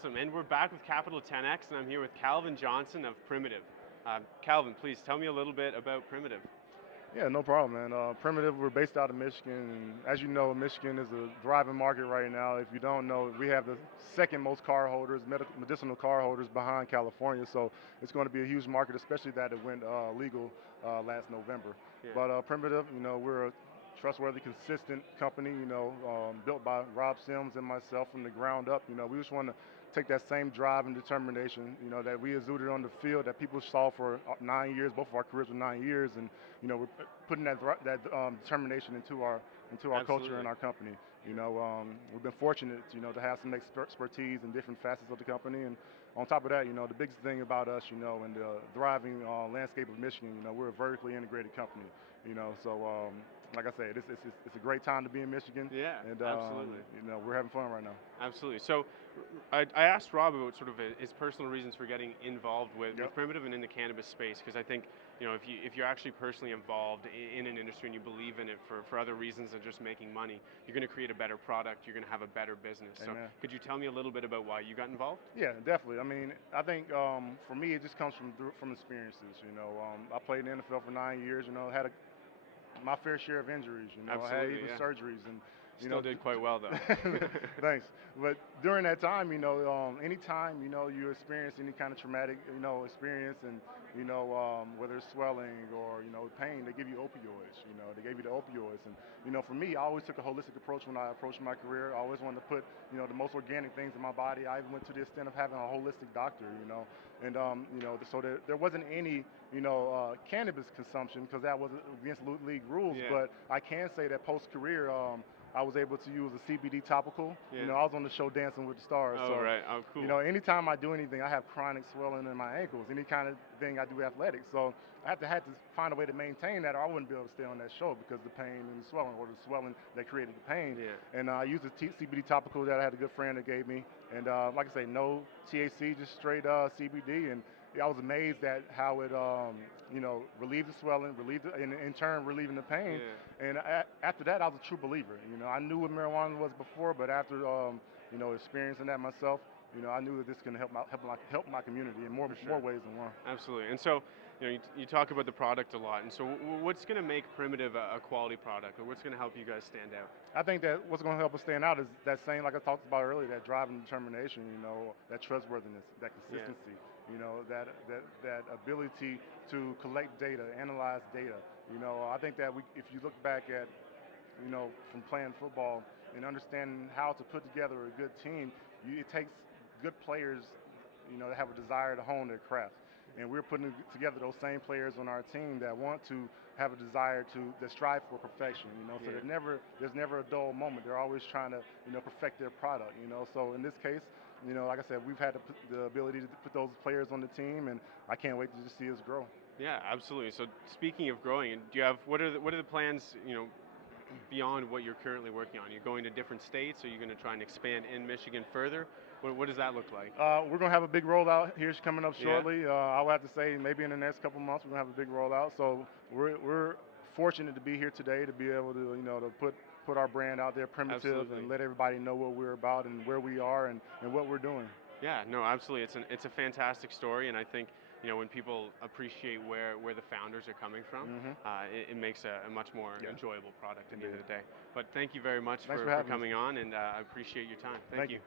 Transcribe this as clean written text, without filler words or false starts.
Awesome, and we're back with Capital 10X, and I'm here with Calvin Johnson of Primitive. Calvin, please tell me a little bit about Primitive. Yeah, no problem, man. Primitive, we're based out of Michigan, and as you know, Michigan is a thriving market right now. If you don't know, we have the second most car holders, medicinal car holders behind California, so it's going to be a huge market, especially that it went legal last November. Yeah. But Primitive, we're a trustworthy, consistent company, built by Rob Sims and myself from the ground up. We just want to take that same drive and determination, that we exuded on the field, that people saw for 9 years. Both of our careers were 9 years, and we're putting that determination into our culture and our company. We've been fortunate, to have some expertise in different facets of the company, and on top of that, the biggest thing about us, in the thriving landscape of Michigan, we're a vertically integrated company. So like I said, it's a great time to be in Michigan. Yeah, and absolutely. We're having fun right now. Absolutely. So I asked Rob about sort of his personal reasons for getting involved with Yep. Primitive and in the cannabis space, because I think if you're actually personally involved in an industry and you believe in it for other reasons than just making money, you're going to create a better product. You're going to have a better business. Amen. So could you tell me a little bit about why you got involved? Yeah, definitely. I mean, I think for me, it just comes from experiences. I played in the NFL for 9 years. Had my fair share of injuries. I had Absolutely, even yeah. surgeries, and Still did quite well though. Thanks. But during that time, anytime you experience any kind of traumatic, experience, and whether it's swelling or pain, they give you opioids. They gave you the opioids, and for me, I always took a holistic approach when I approached my career. I always wanted to put the most organic things in my body. I even went to the extent of having a holistic doctor. And so there wasn't any cannabis consumption because that was against league rules. Yeah. But I can say that post career. I was able to use a CBD topical. Yeah. I was on the show Dancing with the Stars. Oh, so, right. Oh, cool. Anytime I do anything, I have chronic swelling in my ankles. Any kind of thing I do athletics. So I had to find a way to maintain that, or I wouldn't be able to stay on that show because the pain and the swelling, or the swelling that created the pain. Yeah. And I used a CBD topical that I had a good friend that gave me. And like I say, no THC, just straight CBD. And I was amazed at how it, relieved the swelling, and in turn relieving the pain. Yeah. And after that, I was a true believer. I knew what marijuana was before, but after experiencing that myself, I knew that this can help my community in more ways than one. Absolutely. And so, you talk about the product a lot. And so, what's going to make Primitive a quality product, or what's going to help you guys stand out? I think that what's going to help us stand out is that same, like I talked about earlier, that drive and determination. That trustworthiness, that consistency. That ability to collect data, analyze data. I think that if you look back at from playing football and understanding how to put together a good team, it takes good players, that have a desire to hone their craft. And we're putting together those same players on our team that want to have a desire that strive for perfection. So there's never a dull moment. They're always trying to, perfect their product. So in this case, like I said, we've had the ability to put those players on the team, and I can't wait to just see us grow. Yeah, absolutely. So speaking of growing, do you have what are the plans? Beyond what you're currently working on? You're going to different states? Are you going to try and expand in Michigan further? What does that look like? We're going to have a big rollout here coming up shortly. I would have to say maybe in the next couple months we're going to have a big rollout. So we're fortunate to be here today to be able to to put our brand out there, Primitive, Absolutely. and let everybody know what we're about and where we are and what we're doing. Yeah, no, absolutely. It's a fantastic story, and I think when people appreciate where the founders are coming from, it makes a much more enjoyable product at the end of the day. But thank you very much for having coming on, and I appreciate your time. Thank you.